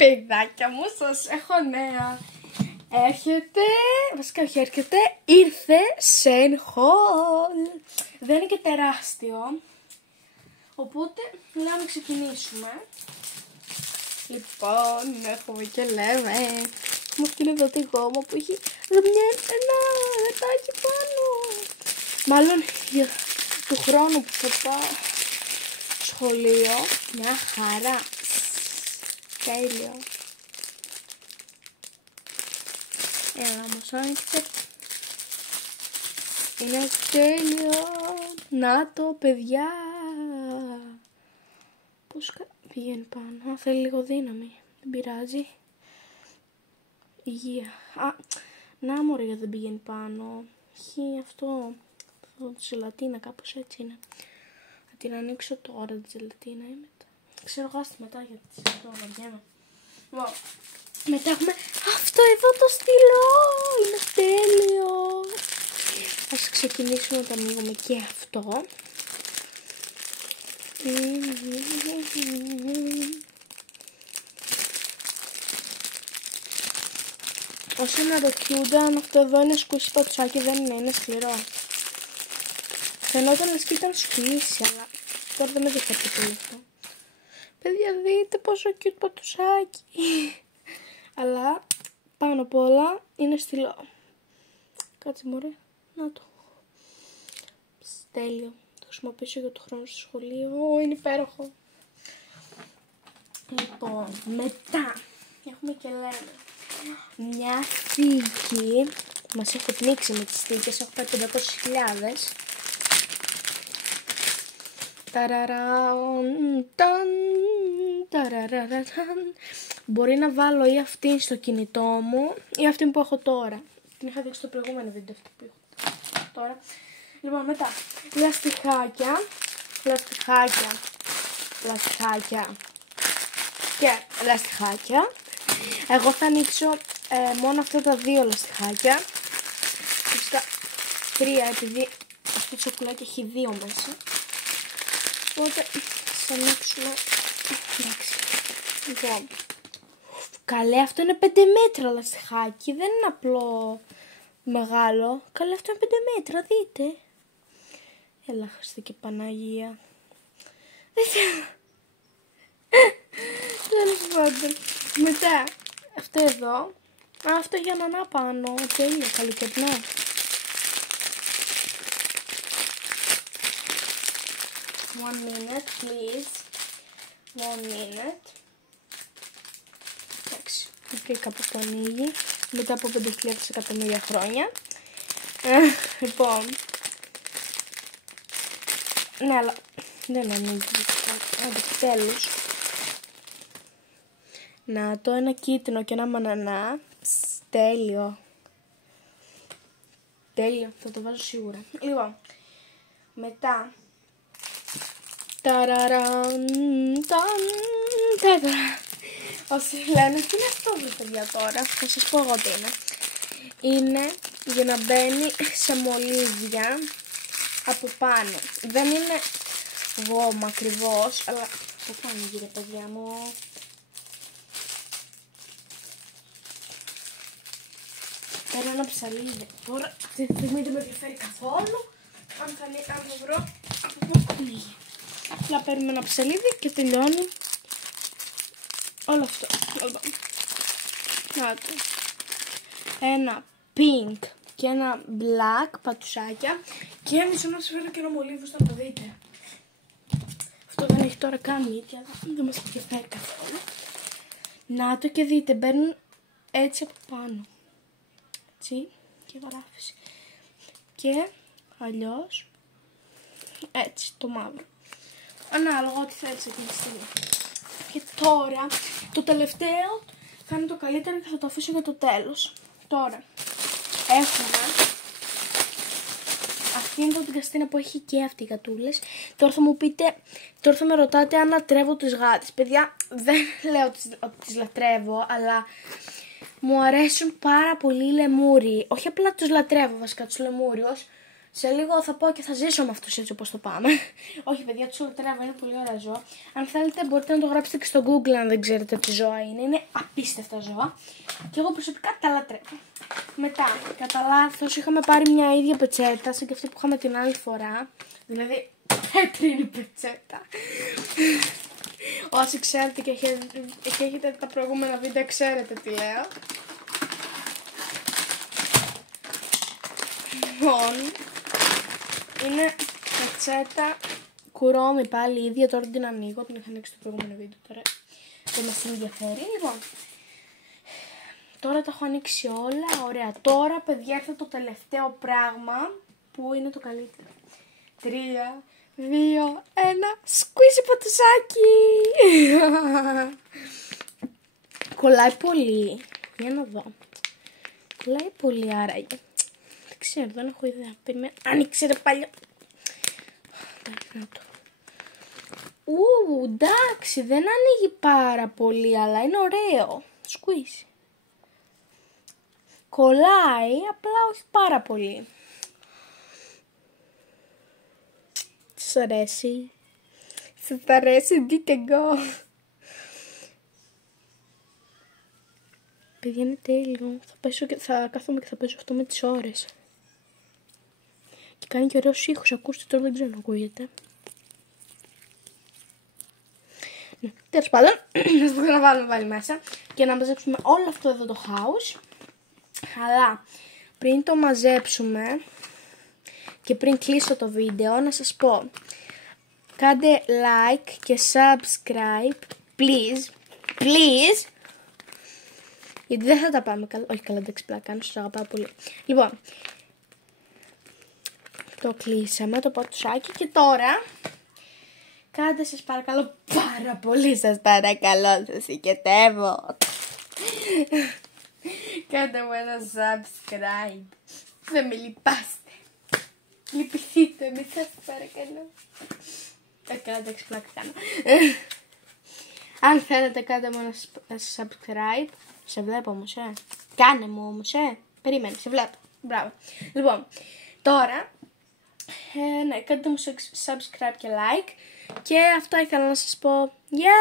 Παιδάκια μου, σας έχω νέα. Έρχεται, βασικά όχι έρχεται, ήρθε Shein Haul. Δεν είναι και τεράστιο. Οπότε, λέω να ξεκινήσουμε. Λοιπόν, έχουμε και λέμε. Έχουμε αυτήν εδώ τη γόμα που έχει ένα γατάκι πάνω. Μάλλον για του χρόνου που θα πάω σχολείο, μια χαρά. Τέλειο. Όμως άνοιξε. Είναι τέλειο. Να το, παιδιά. Πώς πηγαίνει πάνω. Θέλει λίγο δύναμη. Δεν πειράζει. Υγεία. Να μωρέ, γιατί δεν πηγαίνει πάνω. Έχει αυτό. Το ζελατίνα, κάπως έτσι είναι. Θα την ανοίξω τώρα τη ζελατίνα ή μετά. Ξέρω εγώ μετά γιατί το βαριέμαι. Μετά έχουμε αυτό εδώ το στυλό. Είναι τέλειο. Ας ξεκινήσουμε να το ανοίγουμε και αυτό. Όσο να ρωτιούνταν, αυτό εδώ είναι σκούση πατουσάκι, δεν είναι, είναι σκληρό. Φαινόταν λες και ήταν σκούση, αλλά τώρα δεν με δείχνει πολύ αυτό. Παιδιά, δείτε πόσο cute πατουσάκι. Αλλά πάνω απ' όλα είναι στυλό. Κάτσε μωρέ, να το. Τέλειο. Το χρησιμοποιήσω για το χρόνο στο σχολείο. Είναι υπέροχο. Λοιπόν, μετά έχουμε και λέμε μια θήκη. Μας έχω πνίξει με τις θήκες. Έχω πάρει 500.000. Μπορεί να βάλω ή αυτήν στο κινητό μου ή αυτήν που έχω τώρα. Την είχα δείξει στο προηγούμενο βίντεο αυτή που έχω τώρα. Λοιπόν, μετά λαστιχάκια και λαστιχάκια. Εγώ θα ανοίξω μόνο αυτά τα δύο λαστιχάκια. Φυσικά 3, επειδή αυτό το σοκολάκι έχει 2 μέσα. Οπότε θα ανοίξουμε. Εντάξει. Λοιπόν. Καλέ, αυτό είναι 5 μέτρα λαστιχάκι. Δεν είναι απλό μεγάλο. Καλέ, αυτό είναι 5 μέτρα, δείτε. Έλα, Χριστέ και Παναγία. Τέλος πάντων. Μετά, αυτό εδώ. Αυτό για να πάνω. Τέλειο, καλοκαιρινά. One minute, please. 1 minute. Εντάξει, και κάπως το ανοίγει. Μετά από 5.000 εκατομμύρια χρόνια. Λοιπόν. Ναι, αλλά δεν ανοίγει. Άντε, τέλος. Να το, ένα κίτρινο και ένα μανανά. Τέλειο. Τέλειο, θα το βάζω σίγουρα. Λοιπόν, μετά. Όσοι λένε τι είναι αυτό βρε παιδιά τώρα, θα σας πω εγώ τι είναι. Είναι για να μπαίνει σε μολύβια από πάνω. Δεν είναι γόμα ακριβώς, αλλά το κάνω γύρω παιδιά μου. Παίρνω ένα ψαλίδι. Τώρα αυτή τη στιγμή δεν με ενδιαφέρει καθόλου αν θα βρω από πού ανοίγει. Να παίρνουμε ένα ψαλίδι και τελειώνει όλο αυτό. Να το. Ένα pink και ένα black πατουσάκια και μισό να σας φέρω και ένα μολύβι να το δείτε. Αυτό δεν έχει τώρα καν μύτια, δεν μας ενδιαφέρει καθόλου. Να το και δείτε, μπαίνουν έτσι από πάνω. Έτσι και γράφηση. Και αλλιώς έτσι το μαύρο. Ανάλογα ό,τι θέλεις εκείνη τη στιγμή. Και τώρα το τελευταίο θα είναι το καλύτερο και θα το αφήσω για το τέλος. Τώρα έχουμε αυτήν εδώ την καστίνα που έχει και αυτή οι γατούλες. Τώρα θα μου πείτε, τώρα θα με ρωτάτε αν λατρεύω τις γάτες. Παιδιά, δεν λέω ότι τις λατρεύω, αλλά μου αρέσουν πάρα πολύ οι λεμούριοι. Όχι απλά τους λατρεύω βασικά τους λεμούριους. Σε λίγο θα πω και θα ζήσω με αυτούς έτσι όπως το πάμε. Όχι παιδιά, τους λατρεύω, είναι πολύ ωραία ζώα. Αν θέλετε μπορείτε να το γράψετε και στο Google αν δεν ξέρετε τι ζώα είναι. Είναι απίστευτα ζώα. Και εγώ προσωπικά τα λατρεύω. Μετά, κατά λάθος είχαμε πάρει μια ίδια πετσέτα σαν και αυτή που είχαμε την άλλη φορά. Δηλαδή, πέτρινη πετσέτα. Όσοι ξέρετε και έχετε τα προηγούμενα βίντεο ξέρετε τι λέω. Λοιπόν, είναι πετσέτα κουρόμι πάλι ίδια, τώρα την ανοίγω, την είχα ανοίξει στο προηγούμενο βίντεο τώρα. Δεν μας ενδιαφέρει. Λοιπόν, τώρα τα έχω ανοίξει όλα, ωραία. Τώρα παιδιά έρθει το τελευταίο πράγμα που είναι το καλύτερο. 3, 2, 1, σκουίζι πατουσάκι! Κολλάει πολύ. Για να δω. Κολλάει πολύ άραγε. Δεν ξέρω, δεν έχω ιδέα. Περιμένω. Άνοιξε ρε παλιά. Εντάξει, δεν ανοίγει πάρα πολύ, αλλά είναι ωραίο. Σκουίζι. Κολλάει, απλά όχι πάρα πολύ. Σας αρέσει? Σας αρέσει, δείτε εγώ. Παιδιά είναι τέλειο. Θα κάθομαι και θα παίζω αυτό με τις ώρες. Και κάνει και ωραίους ήχους. Ακούστε τώρα, δεν ξέρω να ακούγεται. Ναι, τέλος πάντων, να το ξαναβάλουμε πάλι μέσα και να μαζέψουμε όλο αυτό εδώ το house. Αλλά πριν το μαζέψουμε και πριν κλείσω το βίντεο να σας πω, κάντε like και subscribe please, γιατί δεν θα τα πάμε καλά. Όχι καλά, εντάξει, πλάκα, σας αγαπάω πολύ. Λοιπόν, το κλείσαμε το πατουσάκι και τώρα κάντε σας παρακαλώ πάρα πολύ, σας παρακαλώ, σας οικετεύω. Κάντε μου ένα subscribe. Δεν με λυπάστε. Λυπηθείτε με, σας παρακαλώ. Καλά, εντάξει, πλάκα κάνω. Αν θέλετε κάντε μου ένα subscribe. Σε βλέπω όμως, Κάνε μου όμως, Περίμενε, σε βλέπω. Μπράβο. Λοιπόν, τώρα ναι, κάντε μου subscribe και like. Και αυτά ήθελα να σας πω. Γεια!